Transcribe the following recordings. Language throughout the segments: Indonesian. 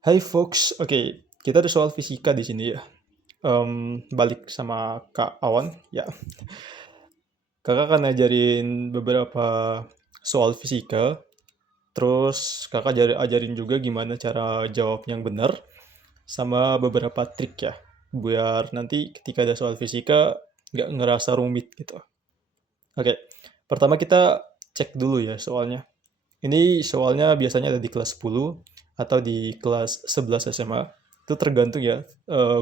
Hai folks, oke, kita ada soal fisika di sini ya. Balik sama Kak Awan, ya. Kakak kan ngajarin beberapa soal fisika, terus kakak ajarin juga gimana cara jawab yang benar, sama beberapa trik ya, biar nanti ketika ada soal fisika nggak ngerasa rumit gitu. Oke, pertama kita cek dulu ya soalnya. Ini soalnya biasanya ada di kelas 10 atau di kelas 11 SMA. Itu tergantung ya,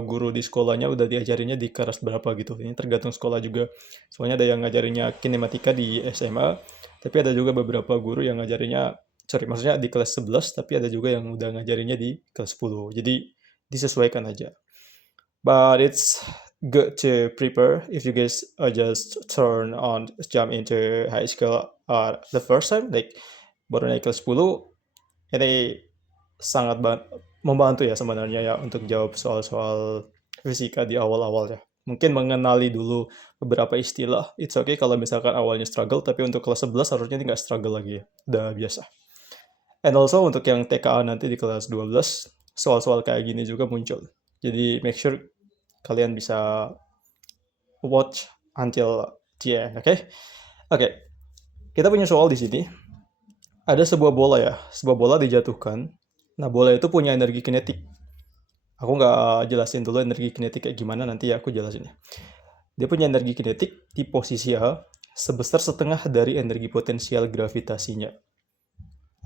guru di sekolahnya udah diajarinnya di kelas berapa gitu. Ini tergantung sekolah juga. Soalnya ada yang ngajarinnya kinematika di SMA, tapi ada juga beberapa guru yang ngajarinnya, sorry, maksudnya di kelas 11, tapi ada juga yang udah ngajarinnya di kelas 10. Jadi disesuaikan aja. But it's good to prepare if you guys just jump into high school the first time, like baru naik kelas 10, ini sangat membantu ya sebenarnya ya untuk jawab soal-soal fisika di awal-awal ya. Mungkin mengenali dulu beberapa istilah. It's okay kalau misalkan awalnya struggle, tapi untuk kelas 11 harusnya nggak struggle lagi ya. Udah biasa. And also untuk yang TKA nanti di kelas 12, soal-soal kayak gini juga muncul. Jadi make sure kalian bisa watch until the end, oke? Oke, kita punya soal di sini. Ada sebuah bola ya, sebuah bola dijatuhkan. Nah, bola itu punya energi kinetik. Aku nggak jelasin dulu energi kinetik kayak gimana, nanti ya aku jelasin ya. Dia punya energi kinetik di posisi A sebesar setengah dari energi potensial gravitasinya.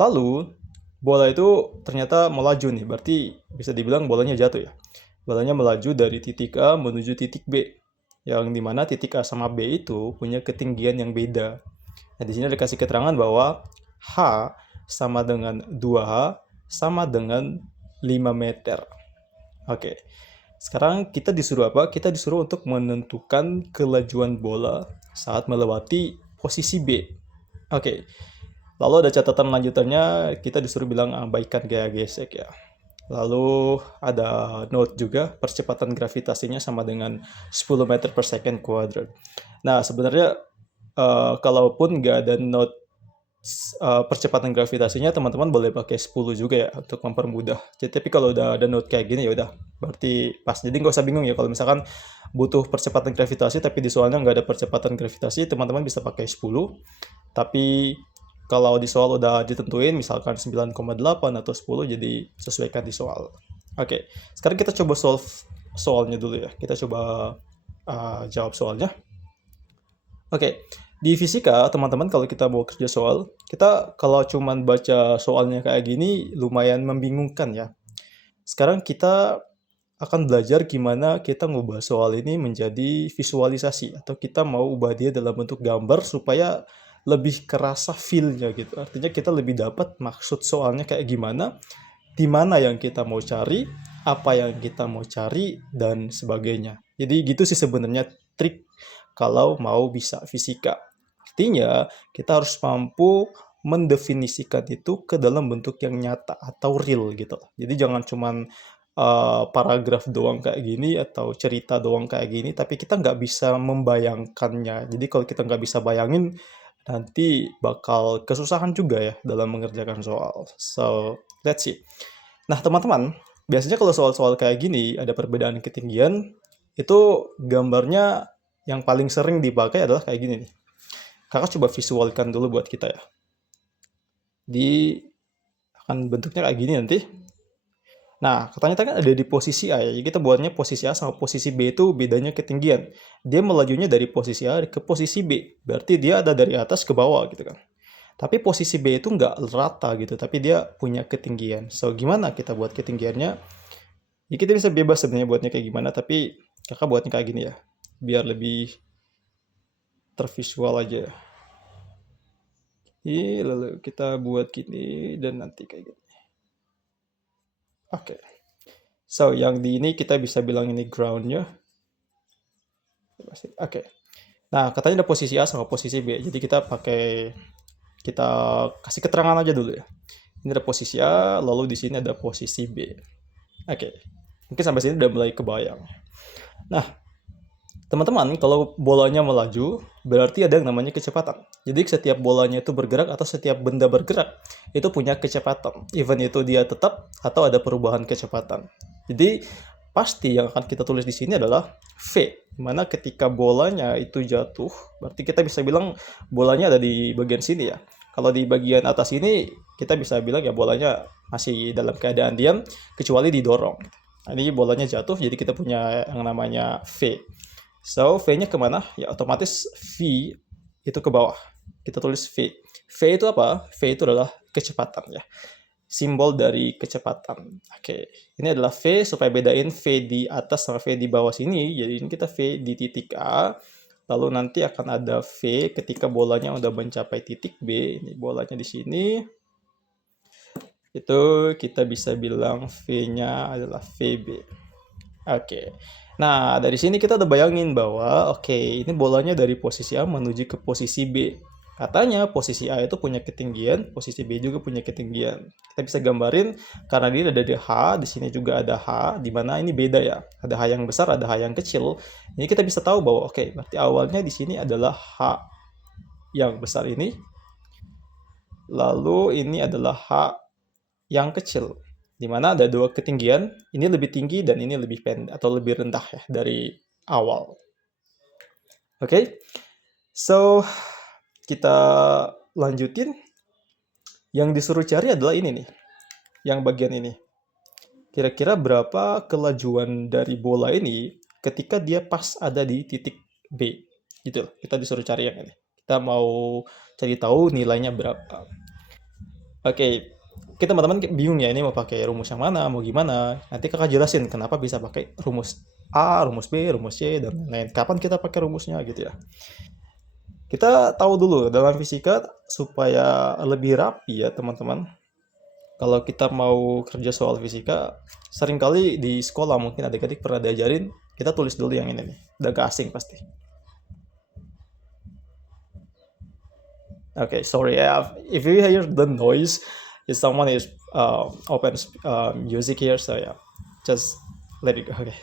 Lalu, bola itu ternyata melaju nih, berarti bisa dibilang bolanya jatuh ya. Bolanya melaju dari titik A menuju titik B, yang dimana titik A sama B itu punya ketinggian yang beda. Nah, di sini dikasih keterangan bahwa H sama dengan 2H sama dengan 5 meter. Oke. Sekarang kita disuruh apa? Kita disuruh untuk menentukan kelajuan bola saat melewati posisi B. Oke. Lalu ada catatan lanjutannya, kita disuruh bilang abaikan gaya gesek ya. Lalu ada note juga, percepatan gravitasinya sama dengan 10 meter per second kuadrat. Nah, sebenarnya kalaupun nggak ada note percepatan gravitasinya, teman-teman boleh pakai 10 juga ya untuk mempermudah. Jadi, tapi kalau udah ada note kayak gini ya udah berarti pas. Jadi nggak usah bingung ya kalau misalkan butuh percepatan gravitasi tapi di soalnya nggak ada percepatan gravitasi, teman-teman bisa pakai 10. Tapi kalau di soal udah ditentuin misalkan 9,8 atau 10, jadi sesuaikan di soal. Oke, sekarang kita coba solve soalnya dulu ya. Kita coba jawab soalnya. Oke, di fisika teman-teman kalau kita mau kerja soal, kita kalau cuman baca soalnya kayak gini lumayan membingungkan ya. Sekarang kita akan belajar gimana kita ngubah soal ini menjadi visualisasi atau kita mau ubah dia dalam bentuk gambar supaya lebih kerasa feel-nya gitu. Artinya kita lebih dapat maksud soalnya kayak gimana, di mana yang kita mau cari, apa yang kita mau cari, dan sebagainya. Jadi gitu sih sebenarnya trik kalau mau bisa fisika. Artinya kita harus mampu mendefinisikan itu ke dalam bentuk yang nyata atau real gitu. Jadi jangan cuman paragraf doang kayak gini atau cerita doang kayak gini, tapi kita nggak bisa membayangkannya. Jadi kalau kita nggak bisa bayangin, nanti bakal kesusahan juga ya dalam mengerjakan soal. So, let's see. Nah, teman-teman, biasanya kalau soal-soal kayak gini, ada perbedaan ketinggian, itu gambarnya yang paling sering dipakai adalah kayak gini nih. Kakak coba visualkan dulu buat kita ya. Di akan bentuknya kayak gini nanti. Nah, katanya kan ada di posisi A ya. Jadi kita buatnya posisi A sama posisi B itu bedanya ketinggian. Dia melajunya dari posisi A ke posisi B. Berarti dia ada dari atas ke bawah gitu kan. Tapi posisi B itu nggak rata gitu, tapi dia punya ketinggian. So, gimana kita buat ketinggiannya? Ya kita bisa bebas sebenarnya buatnya kayak gimana, tapi kakak buatnya kayak gini ya. Biar lebih tervisual aja. Lalu kita buat gini dan nanti kayak gini. Oke. So, yang di ini kita bisa bilang ini ground-nya. Oke. Nah, katanya ada posisi A sama posisi B. Jadi kita kasih keterangan aja dulu ya. Ini ada posisi A, lalu di sini ada posisi B. Oke. Mungkin sampai sini udah mulai kebayang. Nah, Teman-teman, kalau bolanya melaju, berarti ada yang namanya kecepatan. Jadi setiap bolanya itu bergerak atau setiap benda bergerak, itu punya kecepatan. Even itu dia tetap atau ada perubahan kecepatan. Jadi pasti yang akan kita tulis di sini adalah V, dimana ketika bolanya itu jatuh, berarti kita bisa bilang bolanya ada di bagian sini ya. Kalau di bagian atas ini, kita bisa bilang ya bolanya masih dalam keadaan diam, kecuali didorong. Nah, ini bolanya jatuh, jadi kita punya yang namanya V. So, V-nya kemana? Ya, otomatis V itu ke bawah. Kita tulis V. V itu apa? V itu adalah kecepatan ya. Simbol dari kecepatan. Oke, ini adalah V supaya bedain V di atas sama V di bawah sini. Jadi ini kita V di titik A. Lalu nanti akan ada V ketika bolanya udah mencapai titik B. Ini bolanya di sini. Itu kita bisa bilang V-nya adalah VB. Oke. Nah, dari sini kita udah bayangin bahwa oke, ini bolanya dari posisi A menuju ke posisi B. Katanya posisi A itu punya ketinggian, posisi B juga punya ketinggian. Kita bisa gambarin karena dia ada di H, di sini juga ada H, di mana ini beda ya. Ada H yang besar, ada H yang kecil. Ini kita bisa tahu bahwa oke, berarti awalnya di sini adalah H yang besar ini. Lalu ini adalah H yang kecil, di mana ada dua ketinggian, ini lebih tinggi dan ini lebih pendek atau lebih rendah ya dari awal. Oke, so kita lanjutin. Yang disuruh cari adalah ini nih, yang bagian ini. Kira-kira berapa kelajuan dari bola ini ketika dia pas ada di titik B, gitu loh. Kita disuruh cari yang ini. Kita mau cari tahu nilainya berapa. Oke, kita teman-teman bingung ya ini mau pakai rumus yang mana, mau gimana. Nanti kakak jelasin kenapa bisa pakai rumus A, rumus B, rumus C, dan lain-lain. Kapan kita pakai rumusnya gitu ya. Kita tahu dulu dalam fisika supaya lebih rapi ya teman-teman. Kalau kita mau kerja soal fisika, seringkali di sekolah mungkin adik-adik pernah diajarin, kita tulis dulu yang ini nih. Udah gak asing pasti. Okay, sorry. If you hear the noise, if someone is open music here, so yeah, just let it go. Okay.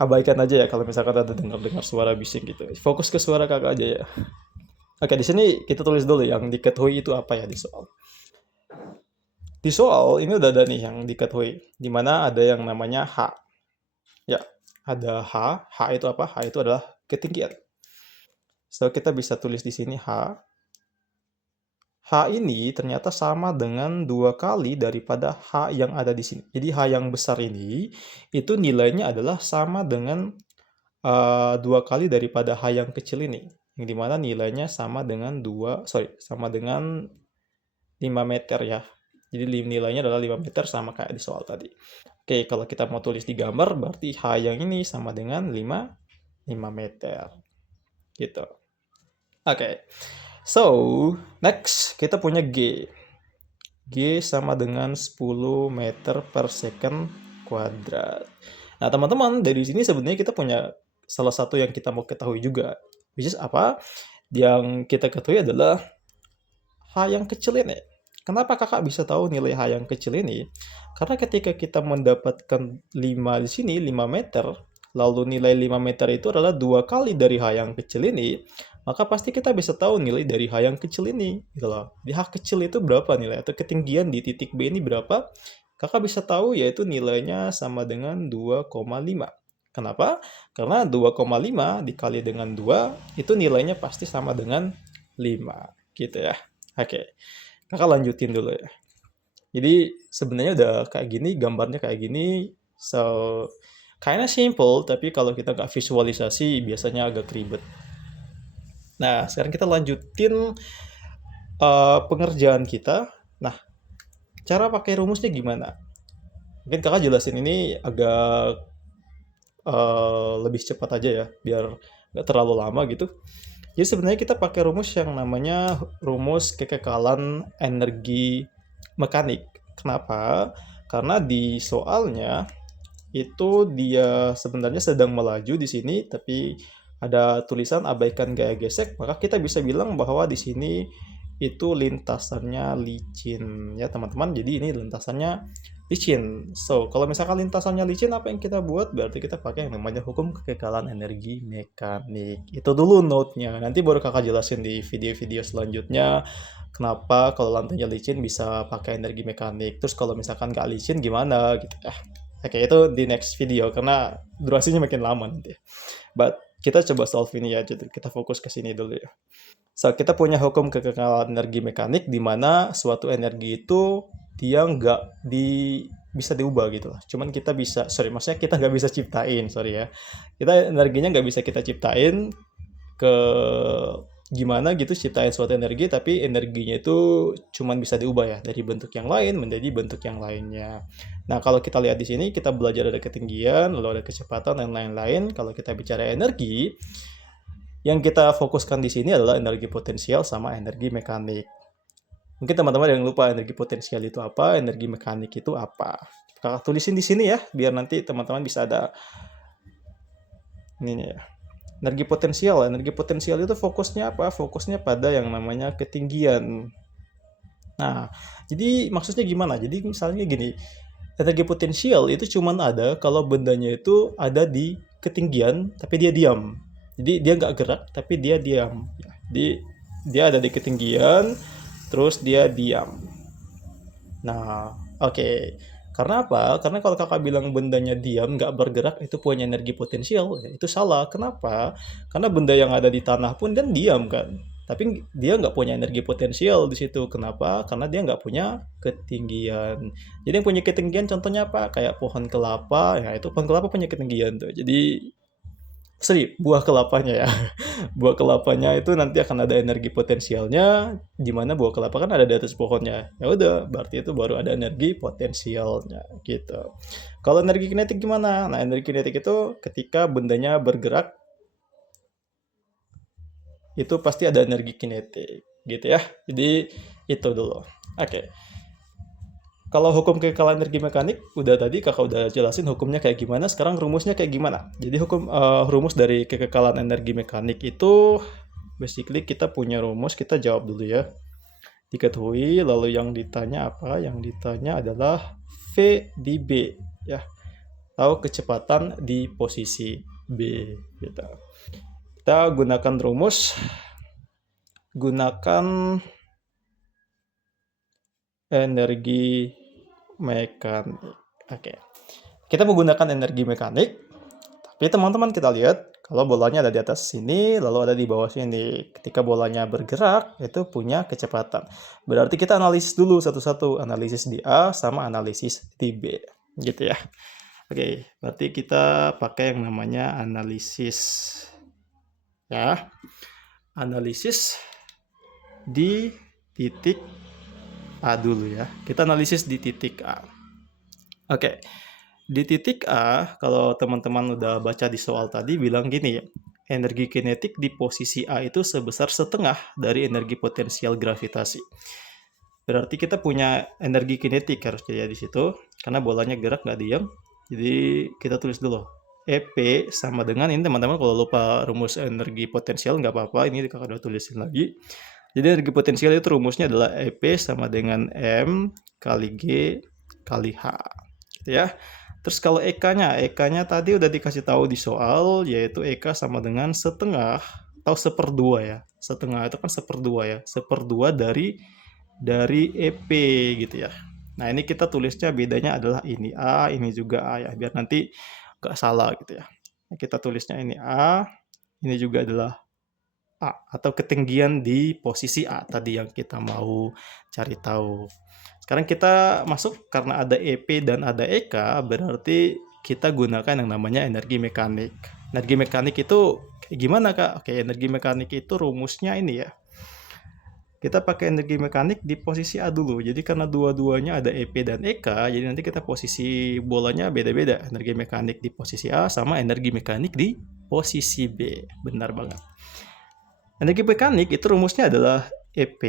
Abaikan aja ya kalau misalkan ada dengar-dengar suara bising gitu. Fokus ke suara kakak aja ya. Oke, di sini kita tulis dulu yang diketahui itu apa ya di soal. Di soal ini udah ada nih yang diketahui, di mana ada yang namanya H. Ya, ada H. H itu apa? H itu adalah ketinggian. So kita bisa tulis di sini H. H ini ternyata sama dengan 2 kali daripada H yang ada di sini. Jadi H yang besar ini, itu nilainya adalah sama dengan 2 kali daripada H yang kecil ini. Yang dimana nilainya sama dengan 5 meter ya. Jadi nilainya adalah 5 meter sama kayak di soal tadi. Oke, kalau kita mau tulis di gambar, berarti H yang ini sama dengan 5 meter. Gitu. Oke. So, next kita punya G. G sama dengan 10 meter per second kuadrat. Nah, teman-teman, dari sini sebenarnya kita punya salah satu yang kita mau ketahui juga. Which is apa? Yang kita ketahui adalah H yang kecil ini. Kenapa kakak bisa tahu nilai H yang kecil ini? Karena ketika kita mendapatkan 5 di sini, 5 meter, lalu nilai 5 meter itu adalah 2 kali dari H yang kecil ini, maka pasti kita bisa tahu nilai dari H yang kecil ini. Gitu loh. Di H kecil itu berapa nilai? Atau ketinggian di titik B ini berapa? Kakak bisa tahu yaitu nilainya sama dengan 2,5. Kenapa? Karena 2,5 dikali dengan 2, itu nilainya pasti sama dengan 5. Gitu ya. Oke. Kakak lanjutin dulu ya. Jadi sebenarnya udah kayak gini, gambarnya kayak gini. So, kinda simple, tapi kalau kita nggak visualisasi biasanya agak ribet. Nah, sekarang kita lanjutin pengerjaan kita. Nah, cara pakai rumusnya gimana? Mungkin kakak jelasin ini agak lebih cepat aja ya, biar nggak terlalu lama gitu. Jadi sebenarnya kita pakai rumus yang namanya rumus kekekalan energi mekanik. Kenapa? Karena di soalnya itu dia sebenarnya sedang melaju di sini, tapi ada tulisan abaikan gaya gesek, maka kita bisa bilang bahwa di sini itu lintasannya licin ya teman-teman. Jadi ini lintasannya licin. So, kalau misalkan lintasannya licin, apa yang kita buat? Berarti kita pakai yang namanya hukum kekekalan energi mekanik. Itu dulu note-nya. Nanti baru kakak jelasin di video-video selanjutnya kenapa kalau lantainya licin bisa pakai energi mekanik. Terus kalau misalkan nggak licin gimana gitu. Oke, itu di next video karena durasinya makin lama nanti. But kita coba solve ini ya, jadi kita fokus ke sini dulu ya. So, kita punya hukum kekekalan energi mekanik di mana suatu energi itu dia nggak bisa diubah gitu lah. Cuman kita bisa, maksudnya kita nggak bisa ciptain, sorry ya. Kita energinya nggak bisa kita ciptain ke gimana gitu ciptain suatu energi, tapi energinya itu cuman bisa diubah ya dari bentuk yang lain menjadi bentuk yang lainnya. Nah, kalau kita lihat di sini, kita belajar ada ketinggian, lalu ada kecepatan dan lain-lain. Kalau kita bicara energi, yang kita fokuskan di sini adalah energi potensial sama energi mekanik. Mungkin teman-teman yang lupa energi potensial itu apa, energi mekanik itu apa. Kakak tulisin di sini ya, biar nanti teman-teman bisa ada ini ya. Energi potensial itu fokusnya apa? Fokusnya pada yang namanya ketinggian. Nah, jadi maksudnya gimana? Jadi misalnya gini, energi potensial itu cuma ada kalau bendanya itu ada di ketinggian, tapi dia diam. Jadi dia nggak gerak, tapi dia diam. Jadi dia ada di ketinggian, terus dia diam. Nah, oke. Karena apa? Karena kalau kakak bilang bendanya diam, nggak bergerak, itu punya energi potensial, ya itu salah. Kenapa? Karena benda yang ada di tanah pun dan diam kan. Tapi dia nggak punya energi potensial di situ. Kenapa? Karena dia nggak punya ketinggian. Jadi yang punya ketinggian contohnya apa? Kayak pohon kelapa, ya itu pohon kelapa punya ketinggian tuh. Jadi, buah kelapanya ya. Buah kelapanya itu nanti akan ada energi potensialnya, di mana buah kelapa kan ada di atas pohonnya. Ya udah, berarti itu baru ada energi potensialnya gitu. Kalau energi kinetik gimana? Nah, energi kinetik itu ketika bendanya bergerak, itu pasti ada energi kinetik gitu ya. Jadi itu dulu. Oke. Kalau hukum kekekalan energi mekanik, udah tadi kakak udah jelasin hukumnya kayak gimana, sekarang rumusnya kayak gimana. Jadi rumus dari kekekalan energi mekanik itu, basically kita punya rumus, kita jawab dulu ya. Diketahui, lalu yang ditanya apa? Yang ditanya adalah V di B, ya. Tahu kecepatan di posisi B, gitu. Kita gunakan rumus, gunakan energi mekanik. Oke. Kita menggunakan energi mekanik, tapi teman-teman kita lihat kalau bolanya ada di atas sini, lalu ada di bawah sini. Ketika bolanya bergerak, itu punya kecepatan. Berarti kita analisis dulu satu-satu, analisis di A sama analisis di B, gitu ya. Oke, berarti kita pakai yang namanya analisis, ya. Analisis di titik A dulu ya. Kita analisis di titik A. Oke. Di titik A, kalau teman-teman udah baca di soal tadi bilang gini ya, energi kinetik di posisi A itu sebesar setengah dari energi potensial gravitasi. Berarti kita punya energi kinetik harus jadi di situ, karena bolanya gerak nggak diam. Jadi kita tulis dulu. EP sama dengan, ini teman-teman kalau lupa rumus energi potensial nggak apa-apa, ini kakak udah tulisin lagi. Jadi energi potensial itu rumusnya adalah EP sama dengan M kali G kali H. Gitu ya. Terus kalau EK-nya tadi udah dikasih tahu di soal, yaitu EK sama dengan setengah atau seperdua ya. Setengah itu kan seperdua ya. Seperdua dari EP gitu ya. Nah, ini kita tulisnya bedanya adalah ini A, ini juga A ya, biar nanti nggak salah gitu ya. Kita tulisnya ini A, ini juga adalah A, atau ketinggian di posisi A tadi yang kita mau cari tahu. Sekarang kita masuk, karena ada EP dan ada EK, berarti kita gunakan yang namanya energi mekanik. Energi mekanik itu gimana, Kak? Oke, energi mekanik itu rumusnya ini ya. Kita pakai energi mekanik di posisi A dulu. Jadi karena dua-duanya ada EP dan EK, jadi nanti kita posisi bolanya beda-beda. Energi mekanik di posisi A sama energi mekanik di posisi B. Benar banget. Energi mekanik itu rumusnya adalah EP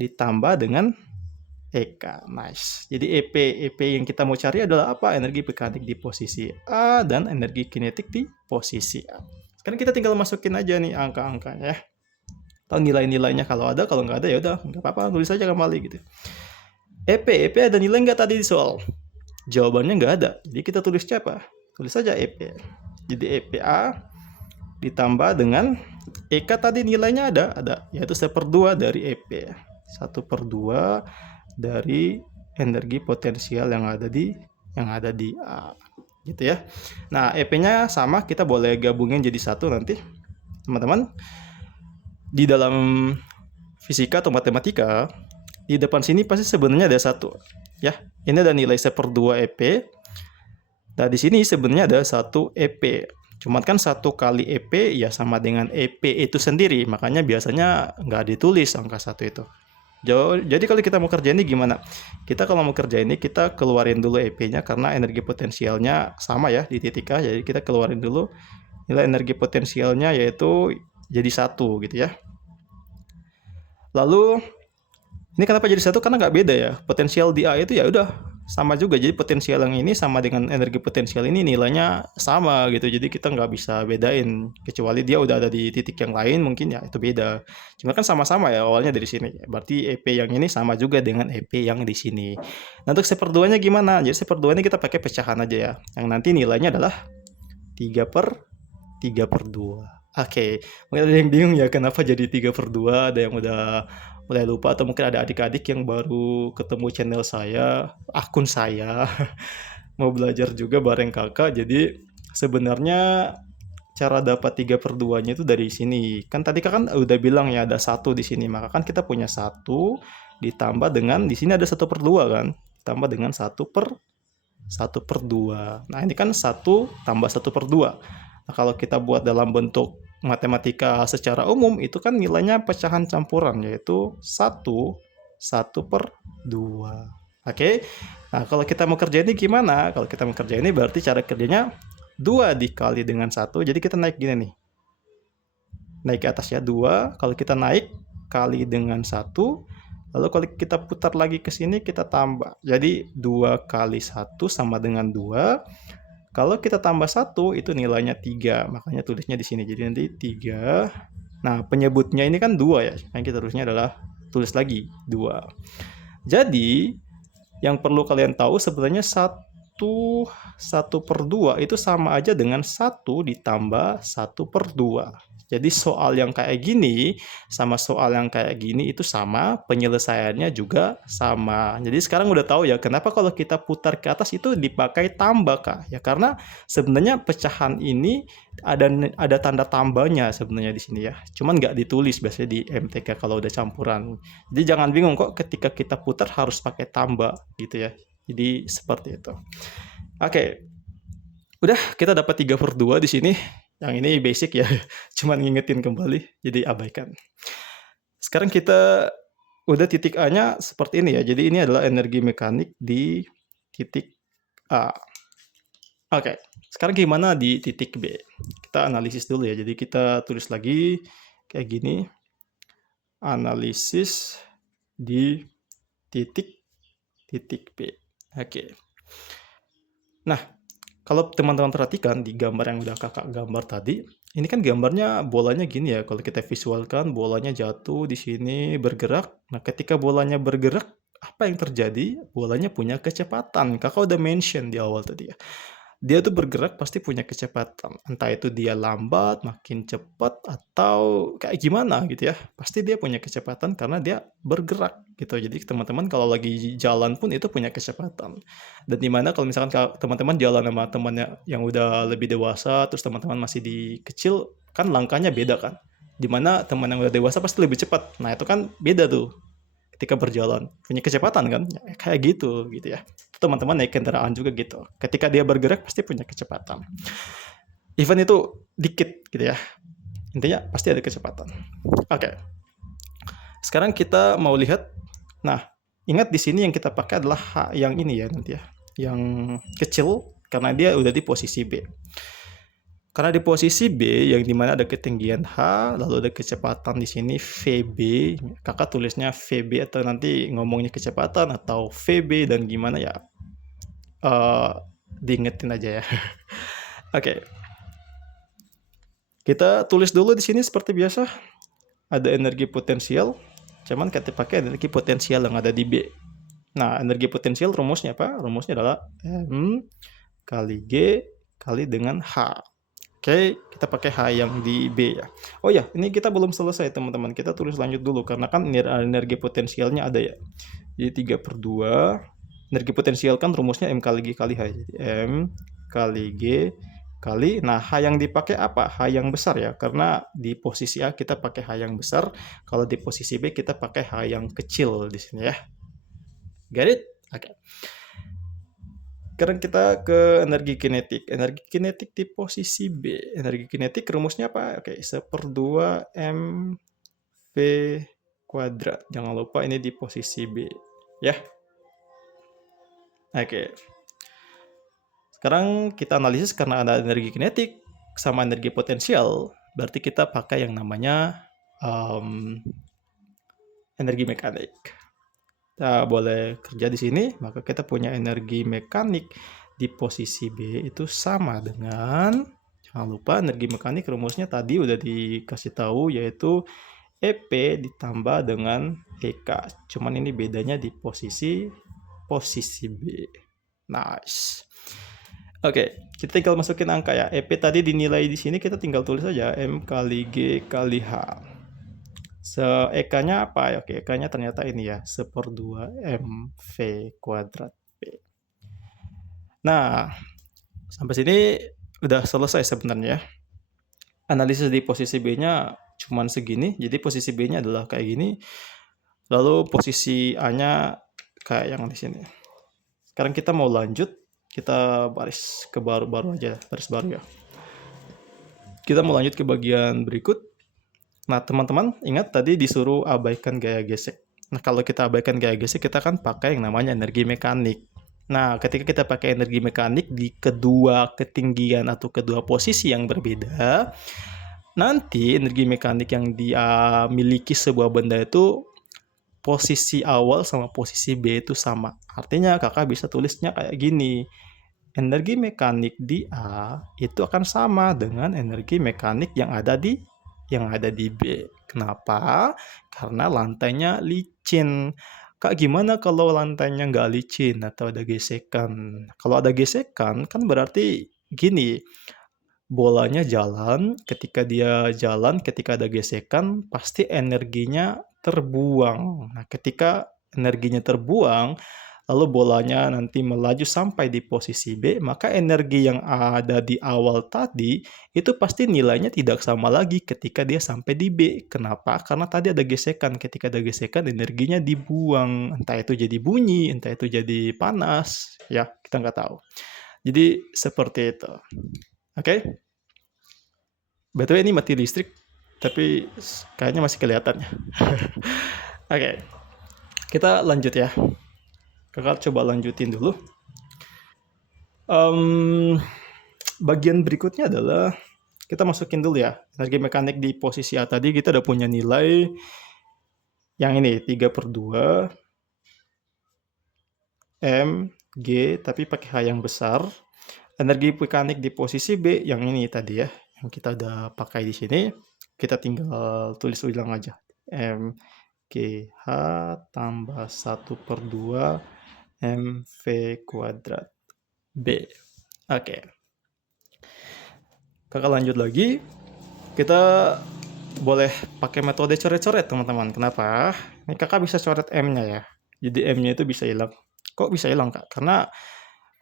ditambah dengan EK. Nice. Jadi EP yang kita mau cari adalah apa? Energi mekanik di posisi A dan energi kinetik di posisi A. Sekarang kita tinggal masukin aja nih angka-angkanya ya. Atau nilai-nilainya kalau ada, kalau nggak ada ya udah nggak apa-apa, tulis aja kembali gitu. EP ada nilai nggak tadi di soal? Jawabannya nggak ada. Jadi kita tulis apa? Tulis saja EP. Jadi EPA ditambah dengan EK tadi nilainya ada, yaitu 1/2 dari EP. 1/2 dari energi potensial yang ada di A. Gitu ya. Nah, EP-nya sama, kita boleh gabungin jadi satu nanti. Teman-teman, di dalam fisika atau matematika, di depan sini pasti sebenarnya ada satu. Ya, ini ada nilai 1/2 EP. Nah, di sini sebenarnya ada 1 EP. Cuman kan 1 kali EP ya sama dengan EP itu sendiri. Makanya biasanya nggak ditulis angka 1 itu. Jadi kalau kita mau kerja ini gimana? Kita kalau mau kerja ini, kita keluarin dulu EP-nya karena energi potensialnya sama ya di titik A. Jadi kita keluarin dulu nilai energi potensialnya, yaitu jadi 1 gitu ya. Lalu ini kenapa jadi 1? Karena nggak beda ya. Potensial di A itu ya udah sama juga. Jadi potensial yang ini sama dengan energi potensial ini nilainya sama gitu. Jadi kita nggak bisa bedain. Kecuali dia udah ada di titik yang lain mungkin ya itu beda. Cuma kan sama-sama ya awalnya dari sini. Berarti EP yang ini sama juga dengan EP yang di sini. Nah, untuk 1/2-nya gimana? Jadi 1/2 ini kita pakai pecahan aja ya. Yang nanti nilainya adalah 3/2. Oke, mungkin ada yang bingung ya kenapa jadi 3/2, ada yang udah mulai lupa atau mungkin ada adik-adik yang baru ketemu channel saya, akun saya, mau belajar juga bareng kakak. Jadi sebenarnya cara dapat 3/2-nya itu dari sini. Kan tadi kan udah bilang ya ada 1 di sini, maka kan kita punya 1 ditambah dengan di sini ada 1/2 kan, tambah dengan 1/2. Nah, ini kan 1 tambah 1/2. Nah, kalau kita buat dalam bentuk matematika secara umum, itu kan nilainya pecahan campuran, yaitu 1/2. Oke? Nah, kalau kita mau kerja ini gimana? Kalau kita mau kerja ini berarti cara kerjanya 2 dikali dengan 1, jadi kita naik gini nih. Naik ke atas ya, 2. Kalau kita naik, kali dengan 1. Lalu kalau kita putar lagi ke sini, kita tambah. Jadi 2 kali 1 sama dengan 2. Kalau kita tambah 1, itu nilainya 3. Makanya tulisnya di sini. Jadi nanti 3. Nah, penyebutnya ini kan 2 ya. Yang kita harusnya adalah tulis lagi 2. Jadi, yang perlu kalian tahu sebenarnya 1/2 itu sama aja dengan 1 ditambah 1/2. Jadi soal yang kayak gini sama soal yang kayak gini itu sama, penyelesaiannya juga sama. Jadi sekarang udah tahu ya kenapa kalau kita putar ke atas itu dipakai tambah, Kak. Ya karena sebenarnya pecahan ini ada tanda tambahnya sebenarnya di sini ya. Cuman nggak ditulis biasanya di MTK kalau udah campuran. Jadi jangan bingung kok ketika kita putar harus pakai tambah gitu ya. Jadi seperti itu. Oke. Udah kita dapat 3/2 di sini. Yang ini basic ya, cuman ngingetin kembali, jadi abaikan. Sekarang kita udah titik A-nya seperti ini ya. Jadi ini adalah energi mekanik di titik A. Oke, sekarang gimana di titik B? Kita analisis dulu ya. Jadi kita tulis lagi kayak gini. Analisis di titik B. Oke. Nah, kalau teman-teman perhatikan di gambar yang udah kakak gambar tadi, ini kan gambarnya bolanya gini ya. Kalau kita visualkan bolanya jatuh di sini bergerak. Nah, ketika bolanya bergerak, apa yang terjadi? Bolanya punya kecepatan. Kakak udah mention di awal tadi ya. Dia tuh bergerak pasti punya kecepatan. Entah itu dia lambat, makin cepat, atau kayak gimana gitu ya. Pasti dia punya kecepatan karena dia bergerak gitu. Jadi teman-teman kalau lagi jalan pun itu punya kecepatan. Dan dimana kalau misalkan teman-teman jalan sama temannya yang udah lebih dewasa, terus teman-teman masih di kecil, kan langkahnya beda kan. Dimana teman yang udah dewasa pasti lebih cepat. Nah itu kan beda tuh ketika berjalan. Punya kecepatan kan. Ya, kayak gitu ya. Teman-teman naik kendaraan juga gitu. Ketika dia bergerak pasti punya kecepatan. Even itu dikit gitu ya. Intinya pasti ada kecepatan. Oke. Sekarang kita mau lihat. Nah, ingat di sini yang kita pakai adalah H yang ini ya nanti ya. Yang kecil karena dia udah di posisi B. Karena di posisi B yang dimana ada ketinggian H, lalu ada kecepatan di sini VB, kakak tulisnya VB atau nanti ngomongnya kecepatan atau VB dan gimana ya, diingetin aja ya. Oke. Kita tulis dulu di sini seperti biasa. Ada energi potensial, cuman kita pakai energi potensial yang ada di B. Nah, energi potensial rumusnya apa? Rumusnya adalah M kali G kali dengan H. Oke, kita pakai H yang di B ya. Oh ya, ini kita belum selesai teman-teman. Kita tulis lanjut dulu karena kan energi potensialnya ada ya. Jadi 3/2. Energi potensial kan rumusnya M kali G kali H. Jadi M kali G kali, nah H yang dipakai apa? H yang besar ya. Karena di posisi A kita pakai H yang besar. Kalau di posisi B kita pakai H yang kecil di sini ya. Get it? Oke. Sekarang kita ke energi kinetik. Energi kinetik di posisi B. Energi kinetik rumusnya apa? Oke, 1/2 mv kuadrat. Jangan lupa ini di posisi B. Ya. Oke. Sekarang kita analisis karena ada energi kinetik sama energi potensial. Berarti kita pakai yang namanya energi mekanik. Kita boleh kerja di sini, maka kita punya energi mekanik di posisi B itu sama dengan, jangan lupa energi mekanik rumusnya tadi udah dikasih tahu yaitu EP ditambah dengan EK. Cuman ini bedanya di posisi B. Nice. Oke, kita tinggal masukin angka ya. EP tadi dinilai di sini kita tinggal tulis aja M kali G kali H. EK-nya apa? Oke, EK-nya ternyata ini ya, 1/2 mv kuadrat B. Nah, sampai sini udah selesai sebenarnya. Analisis di posisi B-nya cuman segini, jadi posisi B-nya adalah kayak gini. Lalu posisi A-nya kayak yang di sini. Sekarang kita mau lanjut, kita baris ke baru aja, baris baru ya. Kita mau lanjut ke bagian berikut. Nah, teman-teman ingat tadi disuruh abaikan gaya gesek. Nah, kalau kita abaikan gaya gesek, kita kan pakai yang namanya energi mekanik. Nah, ketika kita pakai energi mekanik di kedua ketinggian atau kedua posisi yang berbeda, nanti energi mekanik yang dia miliki sebuah benda itu posisi awal sama posisi B itu sama. Artinya kakak bisa tulisnya kayak gini. Energi mekanik di A itu akan sama dengan energi mekanik yang ada di B. Kenapa? Karena lantainya licin. Kak, gimana kalau lantainya nggak licin atau ada gesekan? Kalau ada gesekan, kan berarti gini, bolanya jalan, ketika ada gesekan, pasti energinya terbuang. Nah, ketika energinya terbuang, lalu bolanya nanti melaju sampai di posisi B, maka energi yang ada di awal tadi itu pasti nilainya tidak sama lagi ketika dia sampai di B. Kenapa? Karena tadi ada gesekan. Ketika ada gesekan, energinya dibuang. Entah itu jadi bunyi, entah itu jadi panas. Ya, kita nggak tahu. Jadi, seperti itu. Oke? BTW ini mati listrik, tapi kayaknya masih kelihatan ya. Oke. Kita lanjut ya. Kakak coba lanjutin dulu. Bagian berikutnya adalah kita masukin dulu ya energi mekanik di posisi A tadi. Kita udah punya nilai yang ini 3/2 M G tapi pakai H yang besar. Energi mekanik di posisi B yang ini tadi ya, yang kita udah pakai di sini. Kita tinggal tulis ulang aja. M G H tambah 1/2 mv kuadrat B. Oke. Kakak lanjut lagi. Kita boleh pakai metode coret-coret teman-teman. Kenapa? Ini kakak bisa coret M-nya ya. Jadi M-nya itu bisa hilang. Kok bisa hilang kak? Karena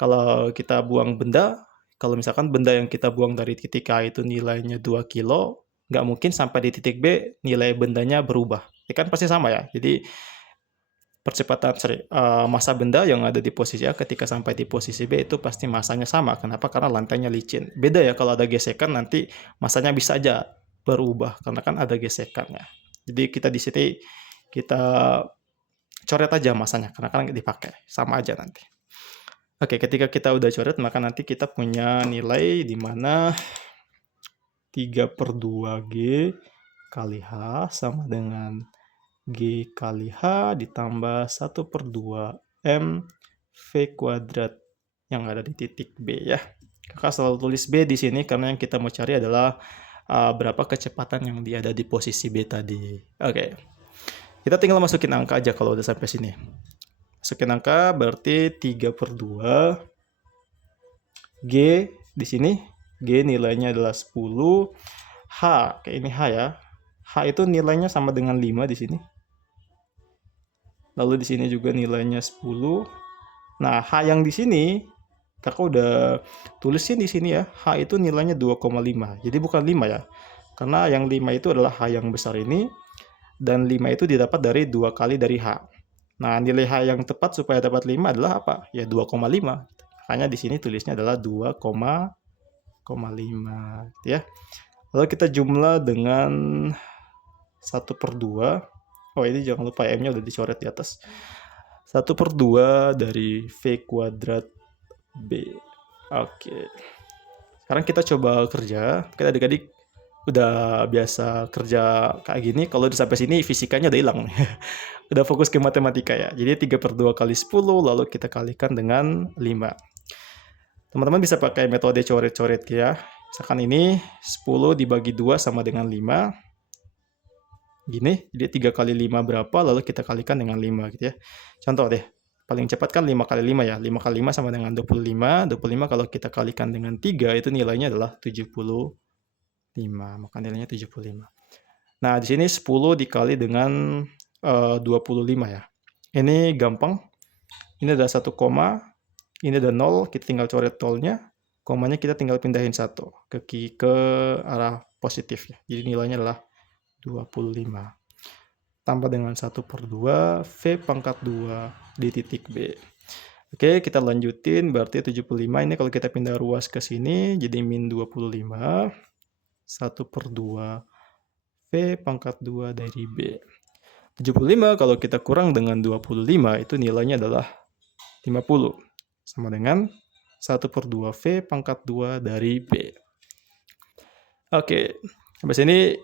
kalau kita buang benda, kalau misalkan benda yang kita buang dari titik A itu nilainya 2 kilo, nggak mungkin sampai di titik B nilai bendanya berubah. Ya kan pasti sama ya. Jadi massa benda yang ada di posisi A ketika sampai di posisi B itu pasti massanya sama. Kenapa? Karena lantainya licin. Beda ya kalau ada gesekan nanti massanya bisa aja berubah karena kan ada gesekannya. Jadi kita di sini kita coret aja massanya karena kan dipakai. Sama aja nanti. Oke, ketika kita udah coret maka nanti kita punya nilai di mana 3/2G kali H sama dengan G kali H ditambah 1/2 mv kuadrat yang ada di titik B ya. Kakak selalu tulis B di sini karena yang kita mau cari adalah berapa kecepatan yang dia ada di posisi B tadi. Oke. Kita tinggal masukin angka aja kalau udah sampai sini. masukin angka berarti 3/2. G di sini, G nilainya adalah 10. H, kayak ini H ya. H itu nilainya sama dengan 5 di sini. Lalu di sini juga nilainya 10. Nah, H yang di sini kakak udah tulisin di sini ya. H itu nilainya 2,5. Jadi bukan 5 ya. Karena yang 5 itu adalah H yang besar ini, dan 5 itu didapat dari 2 kali dari H. Nah, nilai H yang tepat supaya dapat 5 adalah apa? Ya 2,5. Makanya di sini tulisnya adalah 2,5 ya. Lalu kita jumlah dengan 1/2. Oh, ini jangan lupa M-nya udah dicoret di atas. 1/2 dari V kuadrat B. Oke. Sekarang kita coba kerja. Kita adik-adik udah biasa kerja kayak gini, kalau udah sampai sini fisikanya udah hilang. Udah fokus ke matematika ya. Jadi 3/2 kali 10, lalu kita kalikan dengan 5. Teman-teman bisa pakai metode coret-coret ya. Misalkan ini 10 dibagi 2 sama dengan 5. Gini, jadi 3 kali 5 berapa, lalu kita kalikan dengan 5 gitu ya. Contoh deh, paling cepat kan 5 kali 5 ya. 5 kali 5 sama dengan 25. 25 kalau kita kalikan dengan 3, itu nilainya adalah 75. Maka nilainya 75. Nah, di sini 10 dikali dengan 25 ya. Ini gampang. Ini ada 1 koma, ini ada 0, kita tinggal coret nolnya. Komanya kita tinggal pindahin 1 ke arah positif ya. Jadi nilainya adalah 25. Tambah dengan 1/2 V pangkat 2 di titik B. Oke, kita lanjutin. Berarti 75 ini kalau kita pindah ruas ke sini, jadi min 25. 1/2 V pangkat 2 dari B. 75 kalau kita kurang dengan 25, itu nilainya adalah 50. Sama dengan 1/2 V pangkat 2 dari B. Oke, sampai sini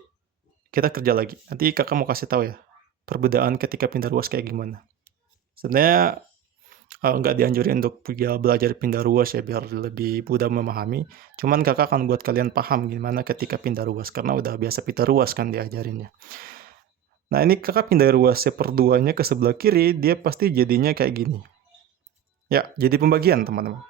kita kerja lagi. Nanti kakak mau kasih tahu ya, perbedaan ketika pindah ruas kayak gimana. Sebenarnya nggak dianjurin untuk belajar pindah ruas ya, biar lebih mudah memahami. Cuman kakak akan buat kalian paham gimana ketika pindah ruas, karena udah biasa pindah ruas kan diajarinnya. Nah, ini kakak pindah ruas 1/2-nya ke sebelah kiri, dia pasti jadinya kayak gini. Ya, jadi pembagian teman-teman.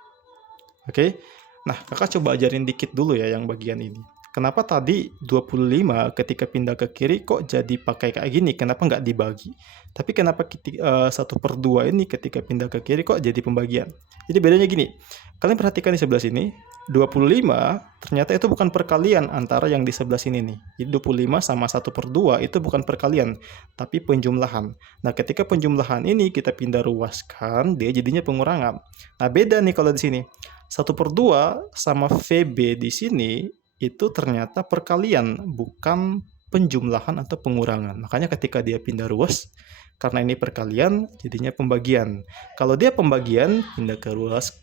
Oke, nah kakak coba ajarin dikit dulu ya yang bagian ini. Kenapa tadi 25 ketika pindah ke kiri kok jadi pakai kayak gini? Kenapa nggak dibagi? Tapi kenapa 1/2 ini ketika pindah ke kiri kok jadi pembagian? Jadi bedanya gini, kalian perhatikan di sebelah sini, 25 ternyata itu bukan perkalian antara yang di sebelah sini nih. Jadi 25 sama 1/2 itu bukan perkalian, tapi penjumlahan. Nah, ketika penjumlahan ini kita pindah ruaskan, dia jadinya pengurangan. Nah, beda nih kalau di sini. 1/2 sama VB di sini itu ternyata perkalian, bukan penjumlahan atau pengurangan. Makanya ketika dia pindah ruas, karena ini perkalian, jadinya pembagian. Kalau dia pembagian,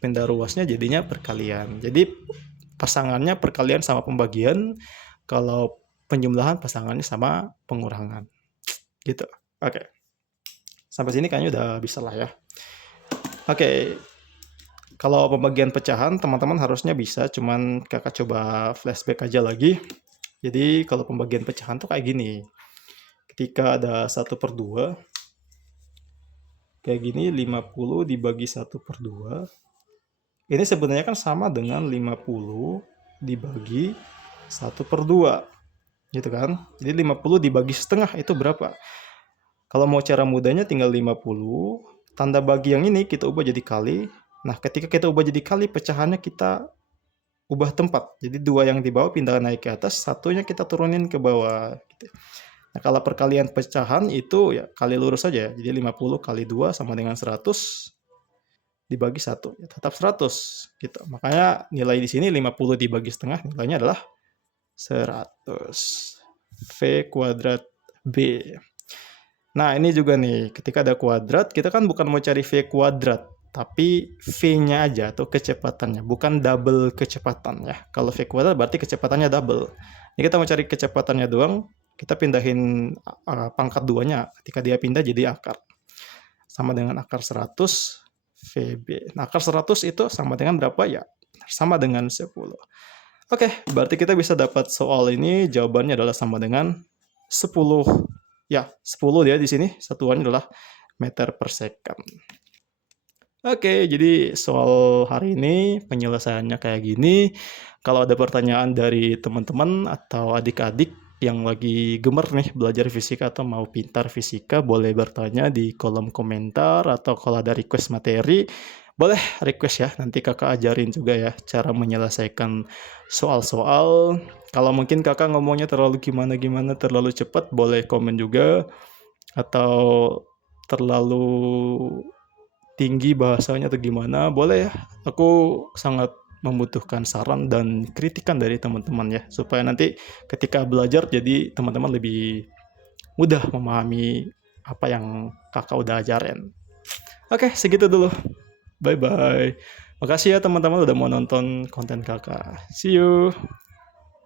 pindah ruasnya jadinya perkalian. Jadi pasangannya perkalian sama pembagian, kalau penjumlahan pasangannya sama pengurangan. Gitu. Oke. Sampai sini kayaknya udah bisa lah ya. Oke. Kalau pembagian pecahan, teman-teman harusnya bisa, cuman kakak coba flashback aja lagi. Jadi kalau pembagian pecahan tuh kayak gini. Ketika ada 1/2, kayak gini 50 dibagi 1/2. Ini sebenarnya kan sama dengan 50 dibagi 1/2. Gitu kan? Jadi 50 dibagi setengah itu berapa? Kalau mau cara mudahnya tinggal 50, tanda bagi yang ini kita ubah jadi kali. Nah, ketika kita ubah jadi kali, pecahannya kita ubah tempat. Jadi 2 yang di bawah pindah naik ke atas, satunya kita turunin ke bawah. Gitu. Nah, kalau perkalian pecahan itu ya kali lurus saja. Jadi 50 kali 2 sama dengan 100 dibagi 1. Ya, tetap 100. Gitu. Makanya nilai di sini 50 dibagi setengah, nilainya adalah 100. V kuadrat B. Nah, ini juga nih, ketika ada kuadrat, kita kan bukan mau cari V kuadrat, tapi V-nya aja atau kecepatannya, bukan double kecepatan ya. Kalau V kuadrat berarti kecepatannya double. Jadi kita mau cari kecepatannya doang, kita pindahin pangkat 2-nya. Ketika dia pindah jadi akar. Sama dengan akar 100 VB. Nah, akar 100 itu sama dengan berapa ya? Sama dengan 10. Oke, berarti kita bisa dapat soal ini, jawabannya adalah sama dengan 10. Ya, 10 ya di sini, satuannya adalah meter per second. Oke, jadi soal hari ini penyelesaiannya kayak gini. Kalau ada pertanyaan dari teman-teman atau adik-adik yang lagi gemar nih belajar fisika atau mau pintar fisika, boleh bertanya di kolom komentar atau kalau ada request materi, boleh request ya. Nanti kakak ajarin juga ya cara menyelesaikan soal-soal. Kalau mungkin kakak ngomongnya terlalu gimana-gimana, terlalu cepat, boleh komen juga. Atau terlalu tinggi bahasanya atau gimana, boleh ya. Aku sangat membutuhkan saran dan kritikan dari teman-teman ya, supaya nanti ketika belajar jadi teman-teman lebih mudah memahami apa yang kakak udah ajarin. Oke, segitu dulu. Bye bye. Makasih ya teman-teman udah mau nonton konten kakak. See you.